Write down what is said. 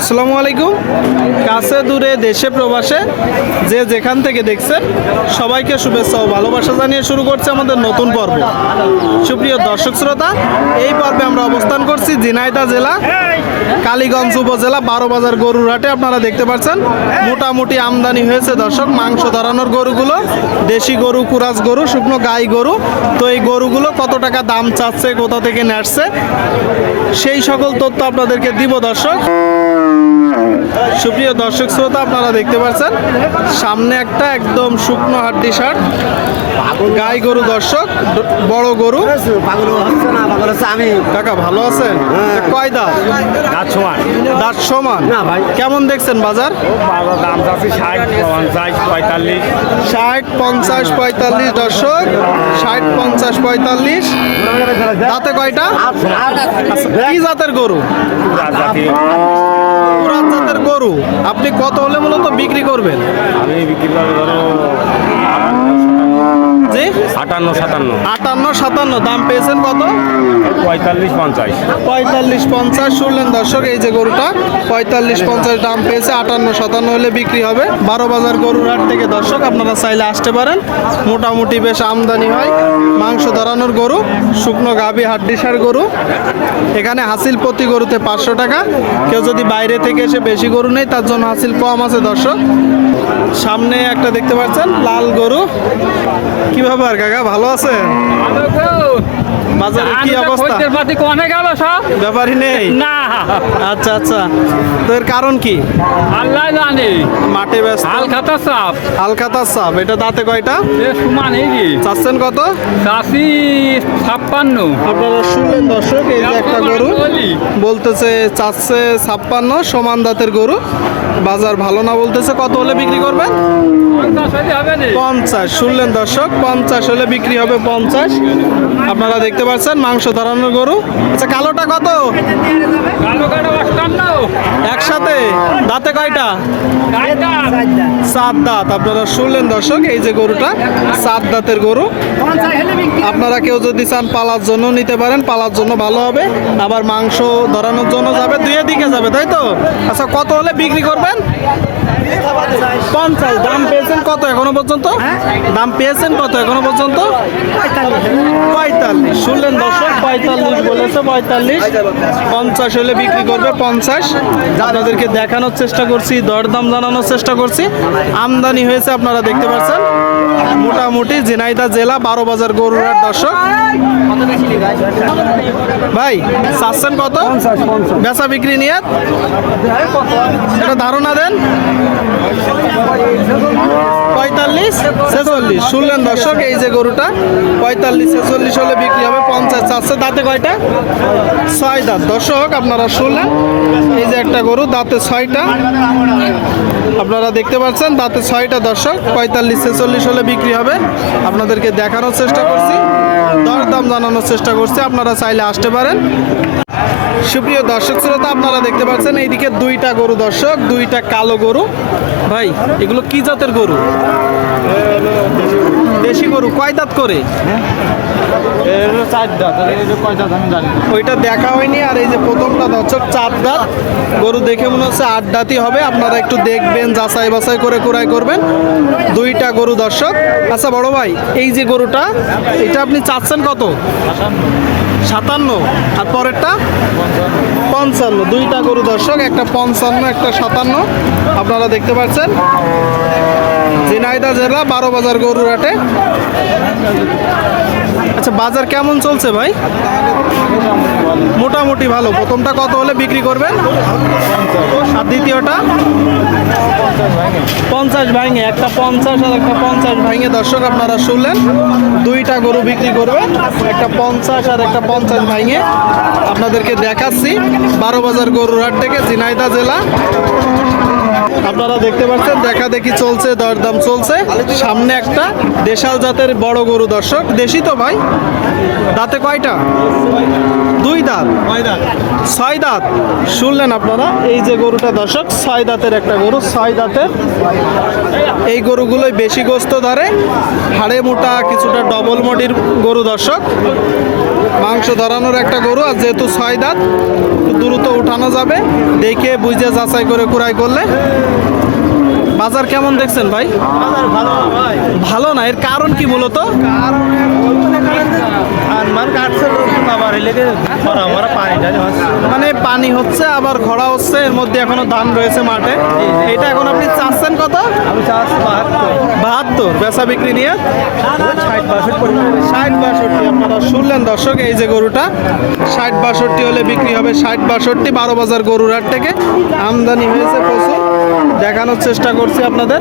আসসালামু আলাইকুম। কাছে দূরে দেশে প্রবাসে যে যেখান থেকে দেখছেন, সবাইকে শুভেচ্ছা ও ভালোবাসা জানিয়ে শুরু করছে আমাদের নতুন পর্ব। সুপ্রিয় দর্শক শ্রোতা, এই পর্বে আমরা অবস্থান করছি ঝিনাইদহ জেলা, কালীগঞ্জ উপজেলা বারো বাজার গরুর হাটে। আপনারা দেখতে পাচ্ছেন, মোটামুটি আমদানি হয়েছে দর্শক, মাংস ধরানোর গরুগুলো, দেশি গরু কুরাজ গরু, শুকনো গাই গরু। তো এই গরুগুলো কত টাকা দাম চাচ্ছে, কোথা থেকে নেসছে সেই সকল তথ্য আপনাদেরকে দিব দর্শক। সুপ্রিয় দর্শক শ্রোতা আপনারা দেখতে পাচ্ছেন সামনে একটা একদম শুকনো হাড্ডি শার্ট গাই গরু দর্শক বড় গরু। কাকা ভালো আছেন? হ্যাঁ। কয় দাঁত? সমান। দাঁত সমান? না ভাই। কেমন দেখছেন বাজার? দাম ষাট পঞ্চাশ পঁয়তাল্লিশ। ষাট পঞ্চাশ পঁয়তাল্লিশ দর্শক ষাট পঞ্চাশ পঁয়তাল্লিশ। দাঁতে কয়টা? আচ্ছা, কি জাতের গরু? জাতের গরু। আপনি কত হলে মূলত বিক্রি করবেন? আমি বিক্রি করব ধরো জি? আটান্ন সাতান্ন। আটান্ন সাতান্ন। দাম পেয়েছেন কত? পঁয়তাল্লিশ পঞ্চাশ। পঁয়তাল্লিশ পঞ্চাশ। শুনলেন দর্শক এই যে গরুটা পঁয়তাল্লিশ পঞ্চাশ দাম পেয়েছে। আটান্ন সাতান্ন হলে বিক্রি হবে। বারো বাজার গরুর হাট থেকে দর্শক আপনারা চাইলে আসতে পারেন। মোটামুটি বেশ আমদানি হয়। মাংস ধরানোর গরু, শুকনো গাভী হাড্ডিসার গরু। এখানে হাসিল প্রতি গরুতে পাঁচশো টাকা। কেউ যদি বাইরে থেকে এসে বেশি গরু নেই তার জন্য হাসিল কম আছে দর্শক। সামনে একটা দেখতে পাচ্ছেন, লাল গরু। কি আর কাকা, ভালো আছে বাজারে কি অবস্থা? পাতি কনে গেল সব। ব্যাপারই নেই? না। আচ্ছা আচ্ছা। তো এর কারণ কি? আল্লাহ জানে। মাঠে ব্যস্ত? হাল খাতা সাপ। হালখাতার সাপ এটা দাঁতে কয়টা? সমান এই যে। চাচ্ছেন কত? চাষি ছাপ্পান্ন। আপনারা শুনলেন দর্শক এই যে একটা গরু। বলতেছে চাচ্ছে ছাপ্পান্ন সমান দাঁতের গরু। বাজার ভালো না বলতেছে কত হলে বিক্রি করবেন? পঞ্চাশ। শুনলেন দর্শক পঞ্চাশ হলে বিক্রি হবে পঞ্চাশ। আপনারা দেখতে পাচ্ছেন মাংস ধরানোর গরু। আচ্ছা কালোটা কত? একসাথে? দাঁতে কয়টা? সাত দাঁত। আপনারা শুনলেন দর্শক, এই যে গরুটা সাত দাঁতের গরু। আপনারা কেউ যদি চান পালার জন্য নিতে পারেন, পালার জন্য ভালো হবে। আবার মাংস ধরানোর জন্য যাবে দুয়ে দিকে যাবে, তাই তো? আচ্ছা কত হলে বিক্রি করবেন? পঞ্চাশ দাম পেয়েছেন কত এখনও পর্যন্ত? দাম পেয়েছেন কত এখনও পর্যন্ত? পঁয়তাল্লিশ। শুনলেন দর্শক পঁয়তাল্লিশ বলেছে পঁয়তাল্লিশ। পঞ্চাশ হলে বিক্রি করবে পঞ্চাশ। আপনাদেরকে দেখানোর চেষ্টা করছি দরদাম জানানোর চেষ্টা করছি। আমদানি হয়েছে আপনারা দেখতে পাচ্ছেন। মোটামুটি ঝিনাইদহ জেলা বারো বাজার গরুরার দর্শক। ভাই চাচ্ছেন কত? বেচা বিক্রি নিয়ে একটা ধারণা দেন। পঁয়তাল্লিশ, ছেচল্লিশ। শুনলেন দর্শক, এই যে গরুটা, পঁয়তাল্লিশ, ছেচল্লিশ হলে বিক্রি হবে পঞ্চাশ। চারশো দাঁতে কয়টা? ছয় দাঁত। দর্শক, আপনারা শুনলেন, এই যে একটা গরু, দাঁতে ছয়টা। আপনারা দেখতে পাচ্ছেন, দাঁতে ছয়টা দর্শক, পঁয়তাল্লিশ, ছেচল্লিশ হলে বিক্রি হবে। আপনাদেরকে দেখানোর চেষ্টা করছি, দরদাম জানানোর চেষ্টা করছি, আপনারা চাইলে আসতে পারেন। সুপ্রিয় দর্শক শ্রোতা, আপনারা দেখতে পাচ্ছেন এইদিকে দুইটা গরু দর্শক, দুইটা কালো গরু। ভাই, এগুলো কি জাতের গরু? দেশি গরু, কয় দাঁত করে? ওইটা দেখা হয়নি, আর এই যে প্রথমটা দর্শক, চার দাঁত। গরু দেখে মনে হচ্ছে আট দাঁতই হবে, আপনারা একটু দেখবেন, যাচাই বাছাই করে কুড়াই করবেন। দুইটা গরু দর্শক। আচ্ছা বড় ভাই, এই যে গরুটা, এটা আপনি চাচ্ছেন কত? সাতান্ন। আর পরেরটা? পঞ্চান্ন। দুইটা গরু দর্শক, একটা পঞ্চান্ন, একটা সাতান্ন। আপনারা দেখতে পাচ্ছেন ঝিনাইদা জেলা বারো বাজার গরুর হাটে। আচ্ছা বাজার কেমন চলছে ভাই? মোটামুটি ভালো। প্রথমটা কত হলে বিক্রি করবেন? আর দ্বিতীয়টা? পঞ্চাশ ভাঙে, একটা পঞ্চাশ আর একটা পঞ্চাশ ভাঙে। দর্শক, আপনারা শুনলেন, দুইটা গরু বিক্রি করবে একটা পঞ্চাশ আর একটা পঞ্চাশ ভাঙে। আপনাদেরকে দেখাচ্ছি, বারো বাজার গরুর হাট থেকে, ঝিনাইদহ জেলা। আপনারা দেখতে পাচ্ছেন, দেখা দেখি চলছে, দরদাম চলছে। সামনে একটা দেশাল জাতের বড় গরু, দর্শক। দেশি তো ভাই। দাঁতে কয়টা? দুই দাঁত। ছয় দাঁত। শুনলেন আপনারা? এই যে গরুটা, দর্শক, ছয় দাঁতের একটা গরু, ছয় দাঁতের। এই গরুগুলোই বেশি গোস্ত ধরে। হাড়ে মোটা, কিছুটা ডবল মডির গরু, দর্শক। মাংস ধরানোর একটা গরু, আর যেহেতু ছয় দাঁত দ্রুত উঠানো যাবে। দেখে বুঝে যাচাই করে কুড়াই করলে বাজার কেমন দেখছেন ভাই? ভালো ভাই। ভালো না এর কারণ কি মূলত কারণ মান পানি হচ্ছে। মানে পানি হচ্ছে আবার খরা হচ্ছে এর মধ্যে এখনও ধান রয়েছে মাঠে। এটা এখন আপনি চাচ্ছেন কত? আমি চাচ্ছি বাহাত্তর। বেচা বিক্রি নিয়ে? ষাট বাষট্টি ষাট বাষট্টি আপনারা শুনলেন দর্শক এই যে গরুটা। ষাট বাষট্টি হলে বিক্রি হবে ষাট বাষট্টি বারো বাজার গরুর হাট থেকে। আমদানি হয়েছে প্রচুর। দেখানোর চেষ্টা করছি আপনাদের।